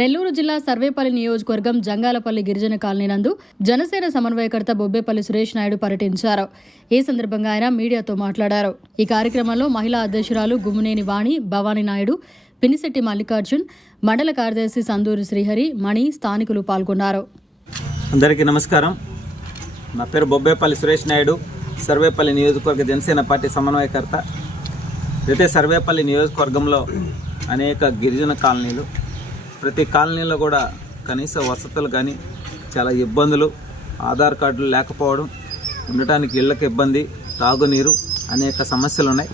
నెల్లూరు జిల్లా సర్వేపల్లి నియోజకవర్గం జంగాలపల్లి గిరిజన కాలనీ నందు జనసేన సమన్వయకర్త బొబ్బేపల్లి సురేష్ నాయుడు పర్యటించారు. ఈ సందర్భంగా ఆయన మీడియాతో మాట్లాడారు. ఈ కార్యక్రమంలో మహిళా అధ్యక్షురాలు గుమ్మునేని వాణి, భవానీ నాయుడు, పినిశెట్టి మల్లికార్జున్, మండల కార్యదర్శి సందూరి శ్రీహరి, మణి, స్థానికులు పాల్గొన్నారు. అందరికీ నమస్కారం. నా పేరు బొబ్బేపల్లి సురేష్ నాయుడు, సర్వేపల్లి నియోజకవర్గ జనసేన పార్టీ సమన్వయకర్త. అయితే సర్వేపల్లి నియోజకవర్గంలో అనేక గిరిజన కాలనీలు, ప్రతి కాలనీలో కూడా కనీస వసతులు కానీ చాలా ఇబ్బందులు, ఆధార్ కార్డులు లేకపోవడం, ఉండటానికి ఇళ్ళకి ఇబ్బంది, తాగునీరు, అనేక సమస్యలు ఉన్నాయి.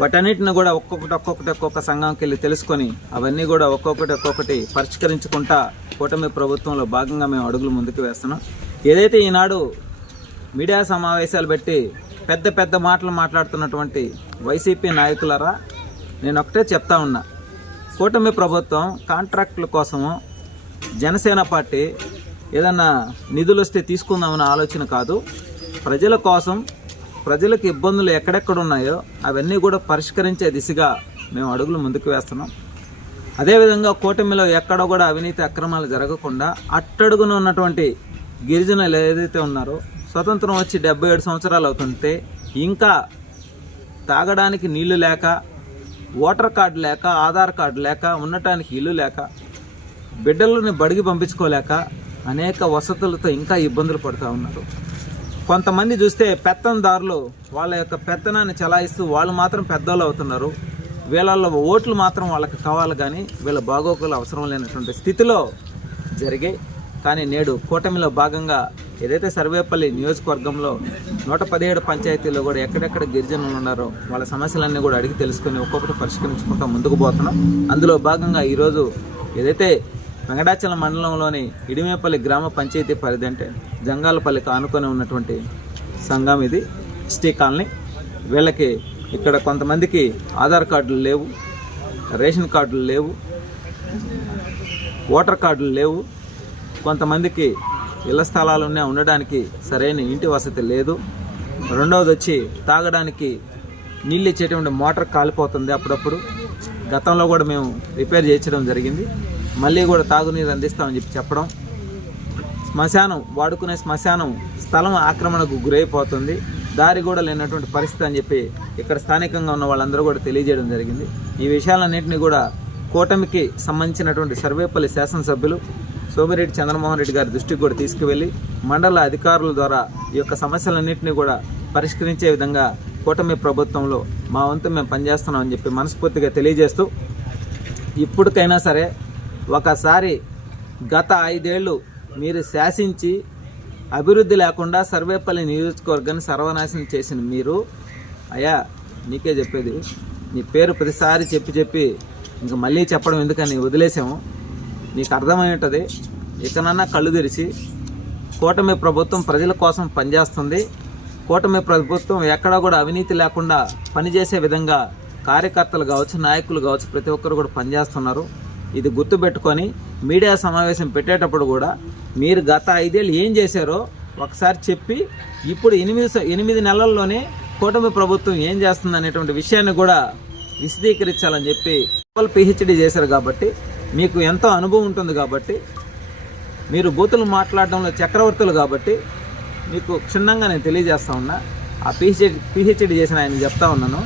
వాటన్నిటిని కూడా ఒక్కొక్క సంఘంకి వెళ్ళి తెలుసుకొని అవన్నీ కూడా ఒక్కొక్కటి పరిష్కరించుకుంటా కూటమి ప్రభుత్వంలో భాగంగా మేము అడుగులు ముందుకు వేస్తున్నాం. ఏదైతే ఈనాడు మీడియా సమావేశాలు పెట్టి పెద్ద మాటలు మాట్లాడుతున్నటువంటి వైసీపీ నాయకులరా, నేను ఒకటే చెప్తా ఉన్నా, కూటమి ప్రభుత్వం కాంట్రాక్టుల కోసము జనసేన పార్టీ ఏదన్నా నిధులు వస్తే తీసుకుందామన్న ఆలోచన కాదు. ప్రజల కోసం, ప్రజలకు ఇబ్బందులు ఎక్కడెక్కడ ఉన్నాయో అవన్నీ కూడా పరిష్కరించే దిశగా మేము అడుగులు ముందుకు వేస్తున్నాం. అదేవిధంగా కూటమిలో ఎక్కడ కూడా అవినీతి అక్రమాలు జరగకుండా అట్టడుగున ఉన్నటువంటి గిరిజనులు ఏదైతే ఉన్నారో, స్వతంత్రం వచ్చి 77 సంవత్సరాలు అవుతుంటే ఇంకా తాగడానికి నీళ్లు లేక, ఓటర్ కార్డు లేక, ఆధార్ కార్డు లేక, ఉండటానికి ఇల్లు లేక, బిడ్డలని బడికి పంపించుకోలేక అనేక వసతులతో ఇంకా ఇబ్బందులు పడుతూ ఉన్నారు. కొంతమంది చూస్తే పెత్తందారులు వాళ్ళ యొక్క పెత్తనాన్ని చలాయిస్తూ వాళ్ళు మాత్రం పెద్దోళ్ళు అవుతున్నారు. వీళ్ళల్లో ఓట్లు మాత్రం వాళ్ళకి కావాలి, కానీ వీళ్ళ బాగోగులు అవసరం లేనటువంటి స్థితిలో జరిగాయి. కానీ నేడు కూటమిలో భాగంగా ఏదైతే సర్వేపల్లి నియోజకవర్గంలో 117 పంచాయతీల్లో కూడా ఎక్కడెక్కడ గిరిజనులు ఉన్నారో వాళ్ళ సమస్యలన్నీ కూడా అడిగి తెలుసుకొని ఒక్కొక్కటి పరిష్కరించుకుంటూ ముందుకు పోతున్నాం. అందులో భాగంగా ఈరోజు ఏదైతే వెంకటాచలం మండలంలోని ఇడిమేపల్లి గ్రామ పంచాయతీ పరిధి అంటే జంగాలపల్లికి ఆనుకొని ఉన్నటువంటి సంఘం ఇది, ఎస్టీ కాలనీ. వీళ్ళకి ఇక్కడ కొంతమందికి ఆధార్ కార్డులు లేవు, రేషన్ కార్డులు లేవు, ఓటర్ కార్డులు లేవు, కొంతమందికి ఇళ్ల స్థలాలు ఉండడానికి సరైన ఇంటి వసతి లేదు. రెండవది వచ్చి తాగడానికి నీళ్ళు ఇచ్చేటువంటి మోటార్ కాలిపోతుంది అప్పుడప్పుడు. గతంలో కూడా మేము రిపేర్ చేయించడం జరిగింది. మళ్ళీ కూడా తాగునీరు అందిస్తామని చెప్పడం. శ్మశానం, వాడుకునే శ్మశానం స్థలం ఆక్రమణకు గురైపోతుంది, దారి కూడా లేనటువంటి పరిస్థితి అని చెప్పి ఇక్కడ స్థానికంగా ఉన్న వాళ్ళందరూ కూడా తెలియజేయడం జరిగింది. ఈ విషయాలన్నింటినీ కూడా కూటమికి సంబంధించినటువంటి సర్వేపల్లి శాసనసభ్యులు సోమిరెడ్డి చంద్రమోహన్ రెడ్డి గారి దృష్టికి కూడా తీసుకువెళ్ళి మండల అధికారుల ద్వారా ఈ యొక్క సమస్యలన్నింటినీ కూడా పరిష్కరించే విధంగా కూటమి ప్రభుత్వంలో మా వంతు మేము పనిచేస్తున్నామని చెప్పి మనస్ఫూర్తిగా తెలియజేస్తూ, ఇప్పటికైనా సరే ఒకసారి గత 5 ఏళ్ళు మీరు శాసించి అభివృద్ధి లేకుండా సర్వేపల్లి నియోజకవర్గాన్ని సర్వనాశనం చేసిన మీరు, అయ్యా నీకే చెప్పేది, నీ పేరు ప్రతిసారి చెప్పి ఇంకా మళ్ళీ చెప్పడం ఎందుకని వదిలేసాము. నీకు అర్థమై ఉంటుంది. ఇకనన్నా కళ్ళు తెరిచి కూటమి ప్రభుత్వం ప్రజల కోసం పనిచేస్తుంది. కూటమి ప్రభుత్వం ఎక్కడా కూడా అవినీతి లేకుండా పనిచేసే విధంగా కార్యకర్తలు కావచ్చు, నాయకులు కావచ్చు, ప్రతి ఒక్కరు కూడా పనిచేస్తున్నారు. ఇది గుర్తుపెట్టుకొని మీడియా సమావేశం పెట్టేటప్పుడు కూడా మీరు గత 5 ఏళ్ళు ఏం చేశారో ఒకసారి చెప్పి, ఇప్పుడు 8 నెలల్లోనే కూటమి ప్రభుత్వం ఏం చేస్తుంది అనేటువంటి విషయాన్ని కూడా విశదీకరించాలని చెప్పి PhD చేశారు కాబట్టి మీకు ఎంతో అనుభవం ఉంటుంది, కాబట్టి మీరు బూతులు మాట్లాడడంలో చక్రవర్తులు, కాబట్టి మీకు క్షుణ్ణంగా నేను తెలియజేస్తా ఉన్నా. ఆ PhD చేసిన ఆయన చెప్తా ఉన్నాను,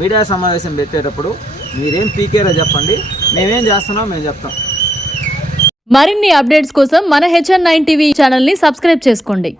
మీడియా సమావేశం పెట్టేటప్పుడు మీరేం పీకేరో చెప్పండి, మేమేం చేస్తున్నామో మేము చెప్తాం. మరిన్ని అప్డేట్స్ కోసం మన HN9 TV ఛానల్ని సబ్స్క్రైబ్ చేసుకోండి.